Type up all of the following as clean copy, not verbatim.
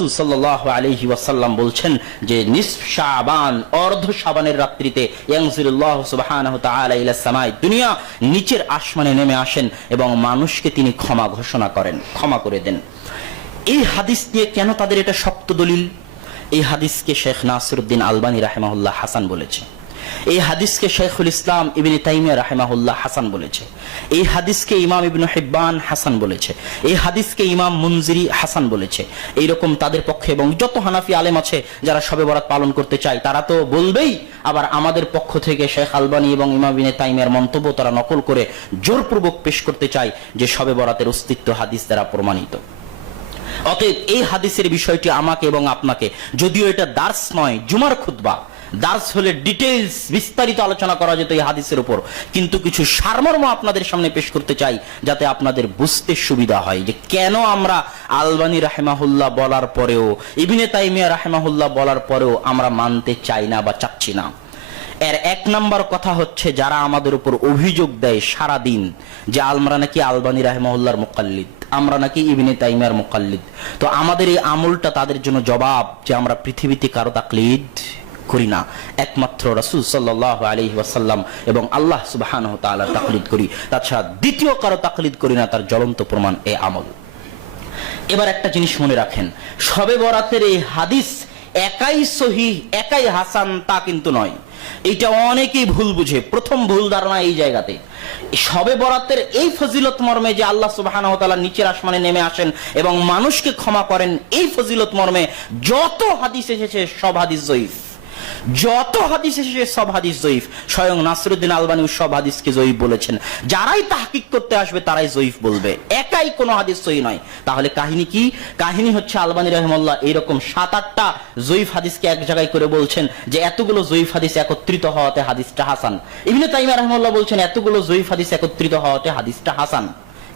রাসূল সাল্লাল্লাহু আলাইহি ওয়াসাল্লাম বলছেন যে নিসফ শাবান, অর্ধ শাবানের রাত্রিতে ইয়ানজিলুল্লাহু সুবহানাহু ওয়া তাআলা ইলা সামাই দুনিয়া, নিচের আসমানে নেমে আসেন এবং মানুষকে তিনি ক্ষমা ঘোষণা করেন, ক্ষমা করে দেন। এই হাদিস নিয়ে কেন তাদের এটা শক্ত দলিল? এই হাদিসকে শেখ নাসিরউদ্দিন আলবানী রাহিমাহুল্লাহ হাসান বলেছে, এই হাদিসকে শেখুল ইসলাম ইবনে তাইমিয়া রাহিমাহুল্লাহ হাসান বলেছে, এই হাদিসকে ইমাম ইবনে হিব্বান হাসান বলেছে, এই হাদিসকে ইমাম মুনজিরি হাসান বলেছে। এইরকম তাদের পক্ষে এবং যত হানাফি আলেম আছে যারা শবে বরাত পালন করতে চায় তারা তো বলবেই, আবার আমাদের পক্ষ থেকে শেখ আলবানী এবং ইমাম ইবনে তাইমিয়ার মন্তব্য তারা নকল করে জোরপূর্বক পেশ করতে চায় যে শবে বরাতের অস্তিত্ব হাদিস দ্বারা প্রমাণিত। অতএব এই হাদিসের বিষয়টি আমাকে এবং আপনাকে, যদিও এটা দার্স নয়, জুমার খুতবা, দার্স হলে ডিটেইলস বিস্তারিত আলোচনা করা যেত এই হাদিসের উপর, কিন্তু কিছু সারমর্ম আপনাদের সামনে পেশ করতে চাই যাতে আপনাদের বুঝতে সুবিধা হয় যে কেন আমরা আলবানী রাহিমাহুল্লাহ বলার পরেও, ইবনে তাইমিয়া রাহিমাহুল্লাহ বলার পরেও আমরা মানতে চাই না বা চাচ্ছি না। এর এক নাম্বার কথা হচ্ছে, যারা আমাদের উপর অভিযোগ দেয় সারা দিন যে আমরা নাকি আলবানী রাহিমাহুল্লাহর মুকাল্লিদ, আমরা নাকি ইবনে তাইমিয়ার মুকাল্লিদ, তো আমাদের এই আমলটা তাদের জন্য জবাব যে আমরা পৃথিবীতে কারো তাকলিদ করি না, একমাত্র রাসূল সাল্লাল্লাহু আলাইহি ওয়াসাল্লাম এবং আল্লাহ সুবহানাহু ওয়া তাআলার তাকলিদ করি, তাছাড়া দ্বিতীয় কারো তাকলিদ করি না। তার জ্বলন্ত প্রমাণ এই আমল। এবার একটা জিনিস মনে রাখেন, শবে বরাতের এই হাদিস একাই সহিহ, একাই হাসান তা কিন্তু নয়। এটা অনেকেই ভুল বুঝে। প্রথম ভুল ধারণা এই জায়গাতে, শবে বরাতের এই ফজিলত মর্মে যে আল্লাহ সুবহানাহু ওয়া তাআলা নিচের আসমানে নেমে আসেন এবং মানুষকে ক্ষমা করেন, এই ফজিলত মর্মে যত হাদিস এসেছে সব হাদিস জয়ীফ, যত হাদিস এসেছে সব হাদিস জয়ীফ। স্বয়ং নাসিরউদ্দিন আলবানী সব হাদিসকে জয়ীফ বলেছেন। যারাই তাহকিক করতে আসবে তারাই জয়ীফ বলবে, একাই কোনো হাদিস সহিহ নয়। তাহলে কাহিনী কি? কাহিনী হচ্ছে আলবানী রাহিমাহুল্লাহ এইরকম 7-8টা জয়ীফ হাদিসকে এক জায়গায় করে বলছেন যে এতগুলো জয়ীফ হাদিস একত্রিত হওয়াতে হাদিসটা হাসান। ইবনে তাইমিয়া রাহিমাহুল্লাহ বলছেন এতগুলো জয়ীফ হাদিস একত্রিত হওয়াতে হাদিসটা হাসান।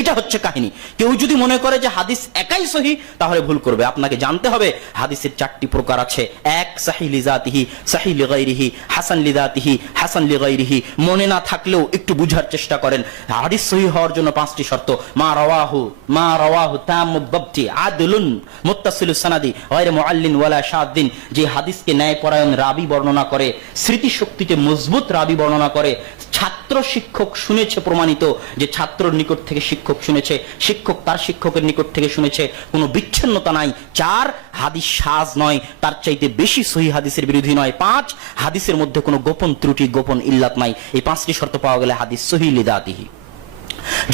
এটা হচ্ছে কাহিনী। কেউ যদি মনে করে যে হাদিস একাই সহিহ তাহলে ভুল করবে। আপনাকে জানতে হবে হাদিসের 4টি প্রকার আছে। এক, সাহিহ লিজাতিহি, সাহিহ লিগাইরিহি, হাসান লিজাতিহি, হাসান লিগাইরিহি। মনে না থাকলেও একটু বুঝার চেষ্টা করেন। হাদিস সহিহ হওয়ার জন্য 5টি শর্ত। মা রাওয়াহু তাম্মুদ দাবতি আদলুন মুত্তাসিলুস সানাদি গায়র মুআল্লিন ওয়ালা শাযদিন। যে হাদিসকে ন্যায়পরায়ণ রাবী বর্ণনা করে, স্মৃতিশক্তিতে মজবুত রাবী বর্ণনা করে, ছাত্র শিক্ষক শুনেছে প্রমাণিত যে ছাত্রর নিকট থেকে শিক্ষক শুনেছে, শিক্ষক তার শিক্ষকের নিকট থেকে শুনেছে, কোনো বিচ্ছিন্নতা নাই। 4, হাদিস শায নয়, তার চাইতে বেশি সহিহ হাদিসের বিরোধী নয়। 5, হাদিসের মধ্যে কোনো গোপন ত্রুটি, গোপন ইল্লাত নাই। এই 5টি শর্ত পাওয়া গেলে হাদিস সহিহ লিদাতিহি।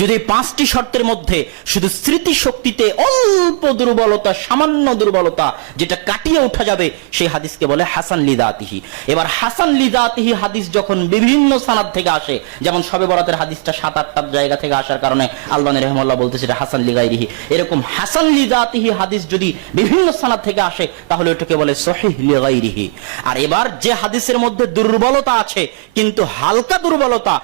যদি 5টি শর্তের মধ্যে শুধু স্মৃতি শক্তিতে অল্প দুর্বলতা, সামান্য দুর্বলতা যেটা কাটিয়ে ওঠা যাবে, সেই হাদিসকে বলে হাসান লিদাতিহি। এবার হাসান লিদাতিহি হাদিস যখন বিভিন্ন সানাদ থেকে আসে, যেমন শবে বরাতের হাদিসটা 7-8টা জায়গা থেকে আসার কারণে আলবানী রাহিমাহুল্লাহ বলতেছে এটা হাসান লিগাইরিহি। এরকম হাসান লিদাতিহি হাদিস যদি বিভিন্ন সানাদ থেকে আসে তাহলে এটাকে বলে সহিহ লিগাইরিহি। আর এবার যে হাদিসের মধ্যে দুর্বলতা আছে কিন্তু হালকা দুর্বলতা,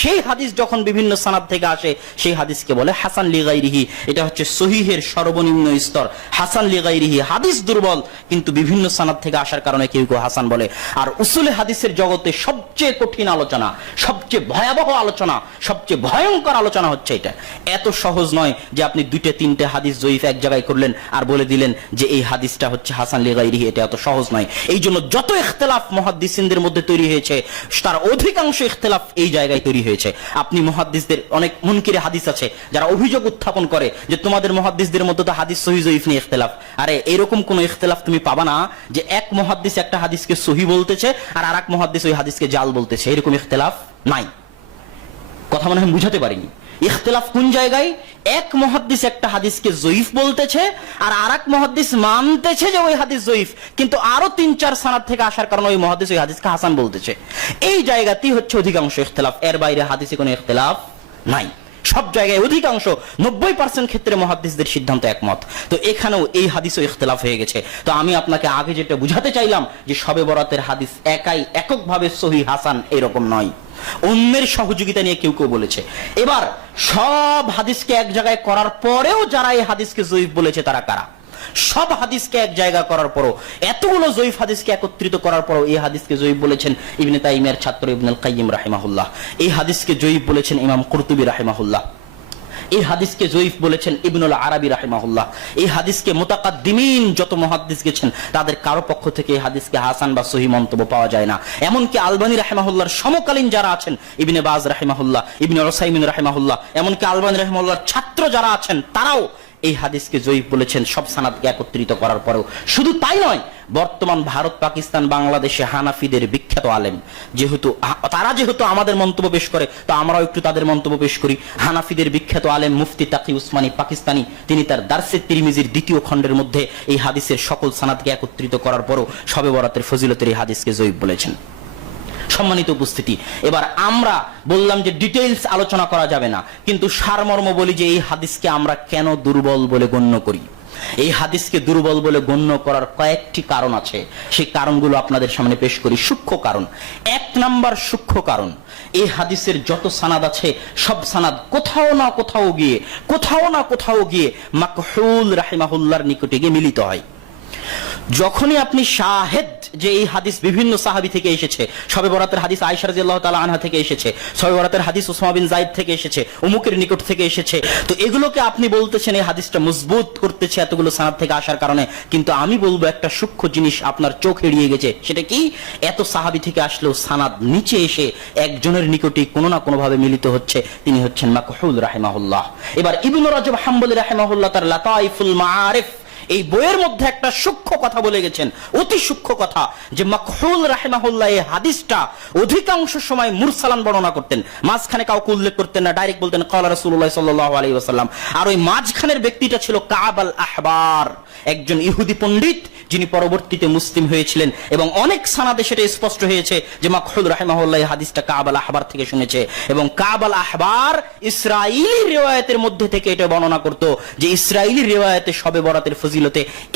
সেই হাদিস যখন বিভিন্ন সানাদ থেকে আসে সেই হাদিসকে বলে হাসান লিগাইরিহি। এটা হচ্ছে সহিহের সর্বনিম্ন স্তর। হাসান লিগাইরিহি হাদিস দুর্বল কিন্তু বিভিন্ন সানাদ থেকে আসার কারণে কেউ কেউ হাসান বলে। আর উসুলে হাদিসের জগতে সবচেয়ে কঠিন আলোচনা, সবচেয়ে ভয়াবহ আলোচনা, সবচেয়ে ভয়ঙ্কর আলোচনা হচ্ছে এটা। এত সহজ নয় যে আপনি 2-3টে হাদিস জয়ীফ এক জায়গায় করলেন আর বলে দিলেন যে এই হাদিসটা হচ্ছে হাসান লিগাইরিহি। এটা এত সহজ নয়। এই জন্য যত ইখতিলাফ মুহাদ্দিসিনদের মধ্যে তৈরি হয়েছে তার অধিকাংশ ইখতিলাফ এই জায়গায় তৈরি হয়েছে। আপনি মুহাদ্দিসদের অনেক মুনকিরে হাদিস আছে যারা অভিযোগ উত্থাপন করে যে তোমাদের মুহাদ্দিসদের মধ্যে তো হাদিস সহিহ জয়ীফ নিয়ে ইখতিলাফ। আরে এরকম কোন ইখতিলাফ তুমি পাবা না যে এক মুহাদ্দিস একটা হাদিসকে সহিহ বলতেছে আর আরেক মুহাদ্দিস ওই হাদিসকে জাল বলতেছে। এরকম ইখতিলাফ নাই। কথা মনে হয় বুঝাতে পারিনি। ইখতিলাফ কোন জায়গায়? এক মুহাদ্দিস একটা হাদিসকে জয়ীফ বলতেছে আর আরেক মুহাদ্দিস মানতেছে যে ওই হাদিস জয়ীফ, কিন্তু আরো 3-4 সানাদ থেকে আসার কারণে ওই মুহাদ্দিস ওই হাদিসকে হাসান বলতেছে। এই জায়গাতেই হচ্ছে অধিকাংশ ইখতিলাফ। এর বাইরে হাদিসে কোনো ইখতিলাফ নাই। সব জায়গায় অধিকাংশ 90% ক্ষেত্রে মুহাদ্দিসদের সিদ্ধান্ত একমত। তো এখানেও এই হাদিসও ইখতিলাফ হয়ে গেছে। তো আমি আপনাকে আগে যেটা বুঝাতে চাইলাম যে শবে বরাতের হাদিস এককভাবে সহিহ হাসান এরকম নয়, অন্যের সহযোগিতা নিয়ে কেউ কেউ বলেছে। এবার সব হাদিসকে এক জায়গায় করার পরেও যারা এই হাদিসকে জয়ীফ বলেছে তারা কারা? সব হাদিসকে এক জায়গা করার পরও, এতগুলো জয়ীফ হাদিসকে একত্রিত করার পরও এই হাদিসকে জয়ীফ বলেছেন ইবনে তাইমিয়ার ছাত্র ইবনুল কাইয়িম রাহিমাহুল্লাহ। এই হাদিসকে জয়ীফ বলেছেন ইমাম কুরতুবী রাহিমাহুল্লাহ। এই হাদিসকে জয়ীফ বলেছেন ইবনুল আরাবী রাহিমাহুল্লাহ। এই হাদিসকে মুতাকাদ্দিমিন যত মুহাদ্দিস গেছেন তাদের কারো পক্ষ থেকে এই হাদিসকে হাসান বা সহিহ মন্তব্য পাওয়া যায় না। এমনকি আলবানী রাহিমাহুল্লাহর সমকালীন যারা আছেন, ইবনে বাজ রাহিমাহুল্লাহ, ইবনে উসাইমিন রাহিমাহুল্লাহ, এমনকি আলবানী রাহিমাহুল্লাহর ছাত্র যারা আছেন তারাও এই হাদিসকে জয়ীফ বলেছেন সব সানাদকে একত্রিত করার পরেও। শুধু তাই নয়, বর্তমান ভারত, পাকিস্তান, বাংলাদেশে হানাফিদের বিখ্যাত আলেম যেহেতু আমাদের মন্তব্য পেশ করে, তো আমরাও একটু তাদের মন্তব্য পেশ করি। হানাফিদের বিখ্যাত আলেম মুফতি তাকি উসমানী পাকিস্তানি, তিনি তার দারসে তিরমিজির 2য় খণ্ডের মধ্যে এই হাদিসের সকল সানাদকে একত্রিত করার পরও শবে বরাতের ফজিলতের এই হাদিসকে জয়ীফ বলেছেন। সম্মানিত উপস্থিতি, এবার আমরা বললাম যে ডিটেইলস আলোচনা করা যাবে না, কিন্তু সারমর্ম বলি যে এই হাদিসকে আমরা কেন দুর্বল বলে গণ্য করি। এই হাদিসকে দুর্বল বলে গণ্য করার কয়েকটি কারণ আছে, সেই কারণগুলো আপনাদের সামনে পেশ করি। সূক্ষ্ম কারণ, 1 নাম্বার সূক্ষ্ম কারণ, এই হাদিসের যত সানাদ আছে সব সানাদ কোথাও না কোথাও গিয়ে মাকহুল রাহিমাহুল্লাহর নিকটে গিয়ে মিলিত হয়। যখনই আপনি শাহেদ যে এই হাদিস বিভিন্ন সাহাবী থেকে এসেছে, শবে বরাতের হাদিস আয়েশা রাদিয়াল্লাহু তাআলা আনহা থেকে এসেছে, শবে বরাতের হাদিস উসামা বিন যায়েদ থেকে এসেছে, অমুকের নিকট থেকে এসেছে, তো এগুলোকে আপনি বলতেছেন এই হাদিসটা মজবুত করতেছে এতগুলো সানাদ থেকে আসার কারণে। কিন্তু আমি বলবো একটা সূক্ষ্ম জিনিস আপনার চোখ এড়িয়ে গেছে, সেটা কি? এত সাহাবী থেকে আসলেও সানাদ নিচে এসে একজনের নিকটেই কোনো না কোনো ভাবে মিলিত হচ্ছে, তিনি হচ্ছেন মাকহুল রাহিমাহুল্লাহ। এবার ইবনে রাজব হাম্বলী রাহিমাহুল্লাহ তার লাতাইফুল মাআরিফ এই বইয়ের মধ্যে একটা সূক্ষ্ম কথা বলে গেছেন, অতি সূক্ষ্ম কথা, যে মাকহুল রাহিমাহুল্লাহ এই হাদিসটা অধিকাংশ সময় মুরসালান বর্ণনা করতেন, মাঝখানে কাউকে উল্লেখ করতেন না, ডাইরেক্ট বলতেন ক্বালা রাসূলুল্লাহ সাল্লাল্লাহু আলাইহি ওয়াসাল্লাম। আর ওই মাঝখানের ব্যক্তিটা ছিল কাব আল আহবার, একজন ইহুদি পণ্ডিত, যিনি পরবর্তীতে মুসলিম হয়েছিলেন, এবং অনেক সানাদে সেটা স্পষ্ট হয়েছে যে মাকহুল রাহিমাহুল্লাহ এই হাদিসটা কাব আল আহবার থেকে শুনেছে, এবং কাব আল আহবার ইসরাইলি রিওয়ায়াতের মধ্যে থেকে এটা বর্ণনা করত যে ইসরাইলি রিওয়ায়াতে শবে বরাতের ফজিলতে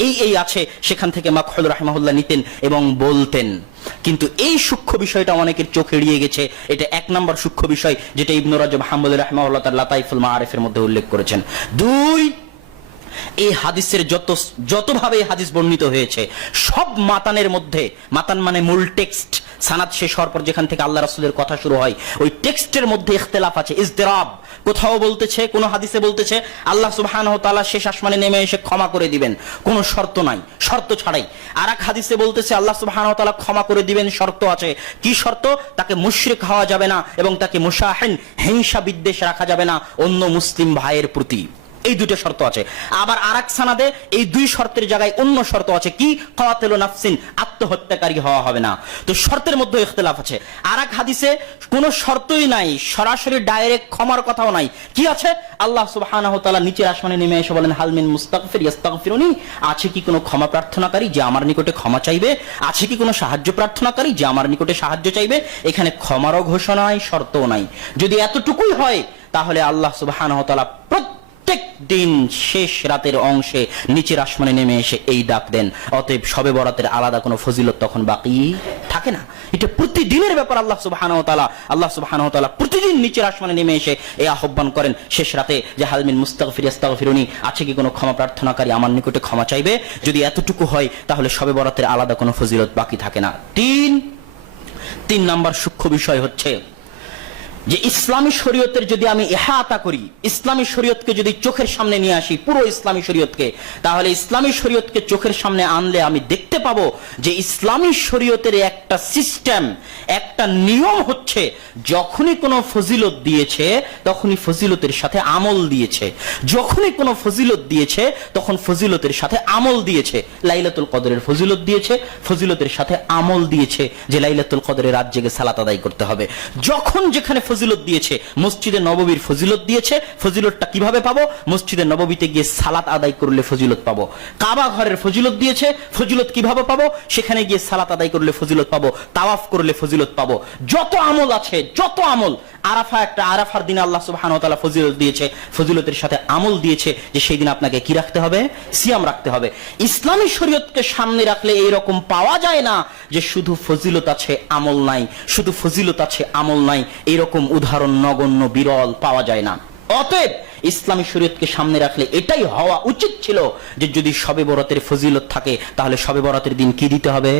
এই আছে, সেখান থেকে মাকহুল রাহিমাহুল্লাহ নিতেন এবং বলতেন। কিন্তু এই সূক্ষ্ম বিষয়টা অনেকের চোখ এড়িয়ে গেছে। এটা 1 নাম্বার সূক্ষ্ম বিষয়, যেটা ইবনে রাজব হাম্বলী রাহিমাহুল্লাহ তার লাতাইফুল মাআরিফের মধ্যে উল্লেখ করেছেন। 2, এই হাদিসের যতভাবে হাদিস বর্ণিত হয়েছে সব মাতানের মধ্যে, মাতান মানে মূল টেক্সট, সানাদ শেষ হওয়ার পর যেখান থেকে আল্লাহ রাসূলের কথা শুরু হয়, ওই টেক্সটের মধ্যে ইখতিলাফ আছে, ইজতিরাব। কোথাও বলতেছে, কোন হাদিসে বলতেছে আল্লাহ সুবহানাহু ওয়া তাআলা শেষ আসমানে নেমে এসে ক্ষমা করে দিবেন, কোনো শর্ত নাই, শর্ত ছাড়াই। আর এক হাদিসে বলতেছে আল্লাহ সুবহানাহু ওয়া তাআলা ক্ষমা করে দিবেন, শর্ত আছে। কি শর্ত? তাকে মুশরিক হওয়া যাবে না এবং তাকে মুশাহিন, হিংসা বিদ্বেষ রাখা যাবে না অন্য মুসলিম ভাইয়ের প্রতি। এই 2টা শর্ত আছে। আবার আরেক সানাদে এই 2 শর্তের জায়গায় অন্য শর্ত আছে, কি? কাতিলু নাফসিন, আত্মহত্যাকারী হওয়া হবে না। তো শর্তের মধ্যে ইখতিলাফ আছে। আরেক হাদিসে কোনো শর্তই নাই, সরাসরি ডাইরেক্ট ক্ষমার কথাও নাই। কি আছে? আল্লাহ সুবহানাহু ওয়া তাআলা নিচের আসমানে নেমে এসে বলেন হাল মিন মুস্তাগফির ইস্তাগফিরুনি, আছে কি কোনো ক্ষমা প্রার্থনাকারী যে আমার নিকটে ক্ষমা চাইবে? আছে কি কোনো সাহায্য প্রার্থনাকারী যে আমার নিকটে সাহায্য চাইবে? এখানে ক্ষমারও ঘোষণা নাই, শর্তও নাই। যদি এতটুকুই হয় তাহলে আল্লাহ সুবহানাহু ওয়া তাআলা প্রত্যেক দিন শেষ রাতের অংশে নিচের আসমানে নেমে এসে এই ডাক দেন। অতএব শবে বরাতের আলাদা কোনো ফজিলত তখন বাকি থাকে না। এটা প্রতিদিনের ব্যাপার। আল্লাহ সুবহানাহু ওয়া তাআলা প্রতিদিন নিচের আসমানে নেমে এসে এই আহ্বান করেন শেষ রাতে যে হাল মিন মুস্তাগফির ইস্তাগফিরুনি, আছে কি কোনো ক্ষমা প্রার্থনাকারী আমার নিকটে ক্ষমা চাইবে? যদি এতটুকু হয় তাহলে শবে বরাতের আলাদা কোনো ফজিলত বাকি থাকে না। 3 নাম্বার সূক্ষ্ম বিষয় হচ্ছে যে ইসলামী শরীয়তের যদি আমি ইহাতা করি, ইসলামী শরীয়তকে যদি চোখের সামনে নিয়ে আসি, পুরো ইসলামী শরীয়তকে, তাহলে ইসলামী শরীয়তকে চোখের সামনে আনলে আমি দেখতে পাবো যে ইসলামী শরীয়তের একটা সিস্টেম, একটা নিয়ম হচ্ছে যখনই কোনো ফজিলত দিয়েছে তখনই ফজিলতের সাথে আমল দিয়েছে, যখনই কোনো ফজিলত দিয়েছে তখন ফজিলতের সাথে আমল দিয়েছে। লাইলাতুল কদরের ফজিলত দিয়েছে, ফজিলতের সাথে আমল দিয়েছে যে লাইলাতুল কদরে রাত জেগে সালাত আদায় করতে হবে। যখন যেখানে ফজিলত দিয়েছে, মসজিদে নববীর ফজিলত দিয়েছে, ফজিলতটা কিভাবে পাবো? মসজিদে নববীতে গিয়ে সালাত আদায় করলে ফজিলত পাবো। কাবা ঘরের ফজিলত দিয়েছে, ফজিলত কিভাবে পাবো? সেখানে গিয়ে সালাত আদায় করলে ফজিলত পাবো, তাওয়াফ করলে ফজিলত পাবো। যত আমল আছে, যত আমল, আরাফার দিনে আল্লাহ সুবহানাহু ওয়া তাআলা ফজিলত দিয়েছে, ফজিলতের সাথে আমল দিয়েছে যে সেই দিন আপনাকে কি রাখতে হবে? সিয়াম রাখতে হবে। ইসলামী শরীয়তকে সামনে রাখলে এইরকম পাওয়া যায় না যে শুধু ফজিলত আছে আমল নাই, শুধু ফজিলত আছে আমল নাই, এইরকম উদাহরণ নগণ্য, বিরল পাওয়া যায় না। অতএব ইসলামী শরীয়তকে সামনে রাখলে এটাই হওয়া উচিত ছিল যে যদি শবে বরাতের ফজিলত থাকে তাহলে শবে বরাতের দিন কি দিতে হবে?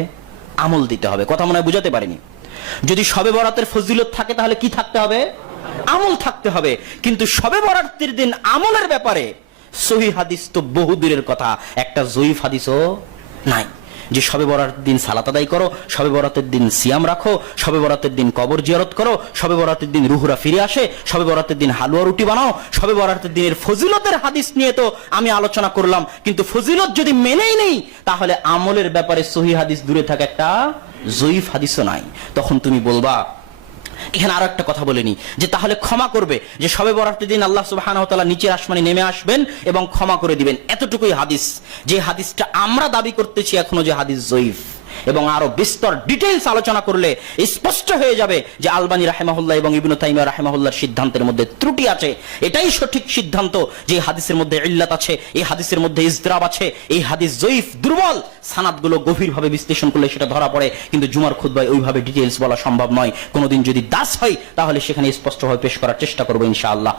আমল দিতে হবে। কথা মনে হয় বুঝাতে পারিনি। যদি শবে বরাতের ফজিলত থাকে তাহলে কি থাকতে হবে? আমল থাকতে হবে। কিন্তু শবে বরাতের দিন আমলের ব্যাপারে সহিহ হাদিস তো বহু দূরের কথা, একটা জয়ীফ হাদিসও নাই যে শবে বরাতের দিন সালাত আদায় করো, শবে বরাতের দিন সিয়াম রাখো, শবে বরাতের দিন কবর জিয়ারত করো, শবে বরাতের দিন রুহুরা ফিরে আসে, শবে বরাতের দিন হালুয়া রুটি বানাও। শবে বরাতের দিনের ফজিলতের হাদিস নিয়ে তো আমি আলোচনা করলাম, কিন্তু ফজিলত যদি মেনেই নেই তাহলে আমলের ব্যাপারে সহিহ হাদিস দূরে থাকা একটা জয়ীফ হাদিসও নাই। তখন তুমি বলবা, এখানে আরো একটা কথা বলেনি যে তাহলে ক্ষমা করবে, যে শবে বরাতের দিন আল্লাহ সুবহানাহু ওয়া তাআলা নিচের আসমানে নেমে আসবেন এবং ক্ষমা করে দিবেন, এতটুকুই হাদিস। যে হাদিসটা আমরা দাবি করতেছি এখনো যে হাদিস জয়ীফ, এবং আরো বিস্তর ডিটেইলস আলোচনা করলে স্পষ্ট হয়ে যাবে যে আলবানী রাহিমাহুল্লাহ এবং ইবনে তাইমিয়া রাহিমাহুল্লাহর সিদ্ধান্তের মধ্যে ত্রুটি আছে। এটাই সঠিক সিদ্ধান্ত যে হাদিসের মধ্যে ইল্লাত আছে, এই হাদিসের মধ্যে ইজতিরাব আছে, এই হাদিস জয়ীফ, দুর্বল। সানাদগুলো গভীরভাবে বিশ্লেষণ করলে সেটা ধরা পড়ে, কিন্তু জুমার খুতবায় ওইভাবে ডিটেইলস বলা সম্ভব নয়। কোনোদিন যদি দাস হয় তাহলে সেখানে স্পষ্টভাবে পেশ করার চেষ্টা করবো ইনশাআল্লাহ।